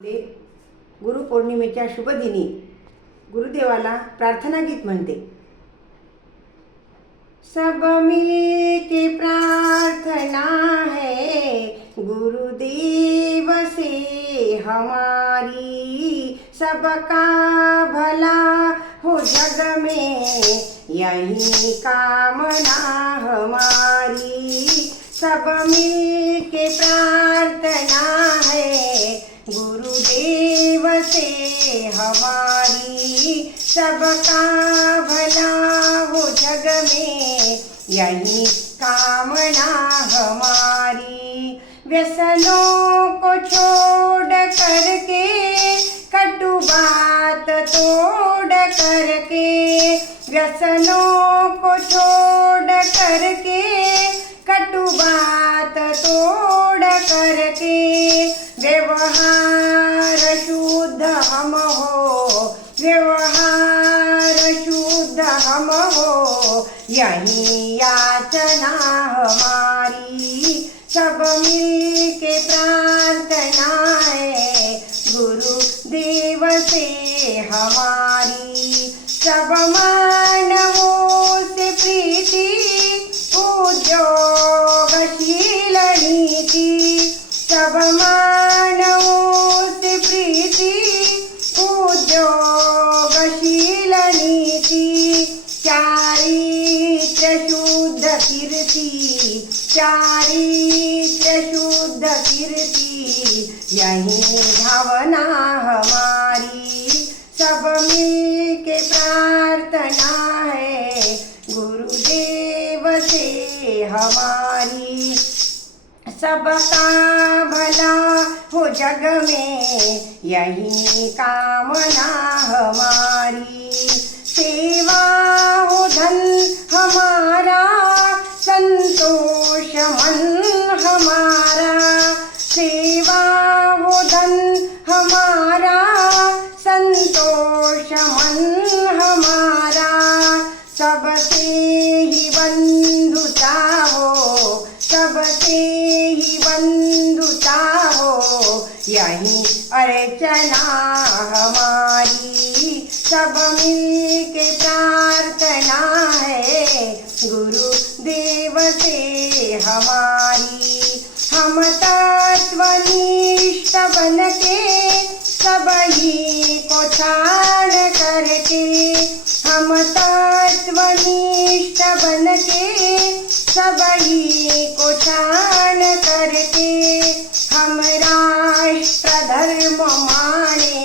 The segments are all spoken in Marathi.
गुरुपौर्णिमेच्या शुभदिनी गुरुदेवाला प्रार्थना गीत म्हणते। सब मिलके प्रार्थना है गुरुदेव से हमारी, सबका भला हो जग में यही कामना हमारी। सब मिलके प्रार्थना है गुरुदेव से हमारी, सबका भला हो जग में यही कामना हमारी। व्यसनों को छोड़ करके कटु बात तोड़ करके, व्यसनों को छोड़ करके कटु बात तोड़ करके, व्यवहार शुद्ध हम हो, व्यवहार शुद्ध हम हो, यही याचना हमारी। सब मिलके प्रार्थना है गुरुदेव से हमारी। सब मानवों से प्रीति उद्योगशील नीति, सब मानवों से प्रीति उद्योगशील नीति, चारित्र शुद्ध कीर्ति, चारित्र शुद्ध कीर्ति, यही भावना हमारी। सब मिलके प्रार्थना है गुरुदेव से हमारी। सबका भला हो जग में यही कामना हमारी। सेवा हो धन हमारा, संतोष मन हमारा, सेवा हो धन हमारा, संतोष मन हमारा। सबसे ही बंधुता हो, सबसे ही बंधुता हो, यही अर्चना हमारी। सब मिलके प्रार्थना है गुरुदेव से हमारी। हम तत्वनिष्ठ बनके सबही को छाड़ करके, हम तत्वनिष्ठ बनके सबही को छाड़ करके, हम राष्ट्र धर्म माने,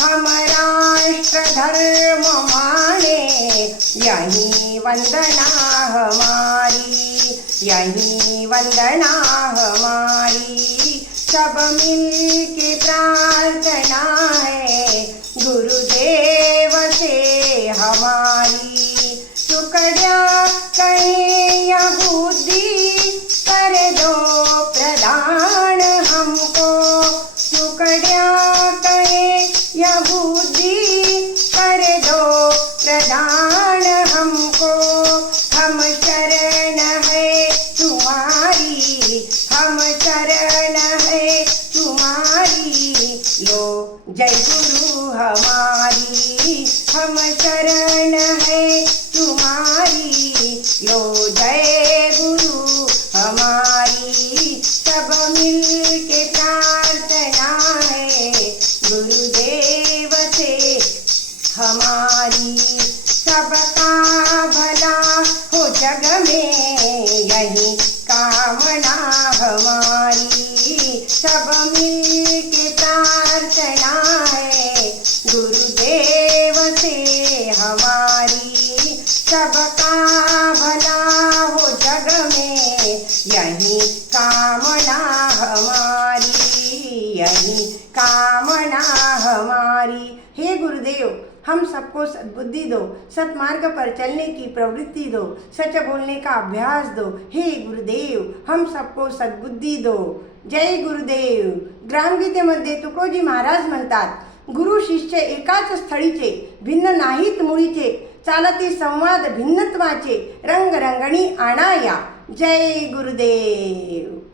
हम राष्ट्र धर्म माने, यही वंदना हमारी, यही वंदना हमारी। सब मिलके प्रार्थना है गुरुदेव से हमारी। टुकड़िया कहीं या बुद्धि कर दो प्रदान हमको, टुकड़िया कहीं या बुद्धि कर दो प्रदान हमको। हम शरण है तुम्हारी, हम शरण है तुम्हारी, लो जय गुरु हमारी। हम शरण है तुम्हारी, लो जय गुरु हमारी। सब मिलके प्रार्थना है गुरुदेव से हमारी। सबका भला हो जग में यही कामना हमारी। सब मिलके प्रार्थना है गुरुदेव से हमारी। सबका भला हो जग में यही कामना हमारी, यही कामना हमारी। हे गुरुदेव, हम सबको सद्बुद्धि दो, सत्मार्ग पर चलने की प्रवृत्ति दो, सच बोलने का अभ्यास दो। हे गुरुदेव, हम सबको सद्बुद्धी दो। जय गुरुदेव। ग्रामगीतेमध्ये तुकोजी महाराज म्हणतात, गुरु शिष्य एकाच स्थळीचे, भिन्न नाहीत मुळीचे, चालती संवाद भिन्नत्वाचे, रंगरंगणी आणाया। जय गुरुदेव।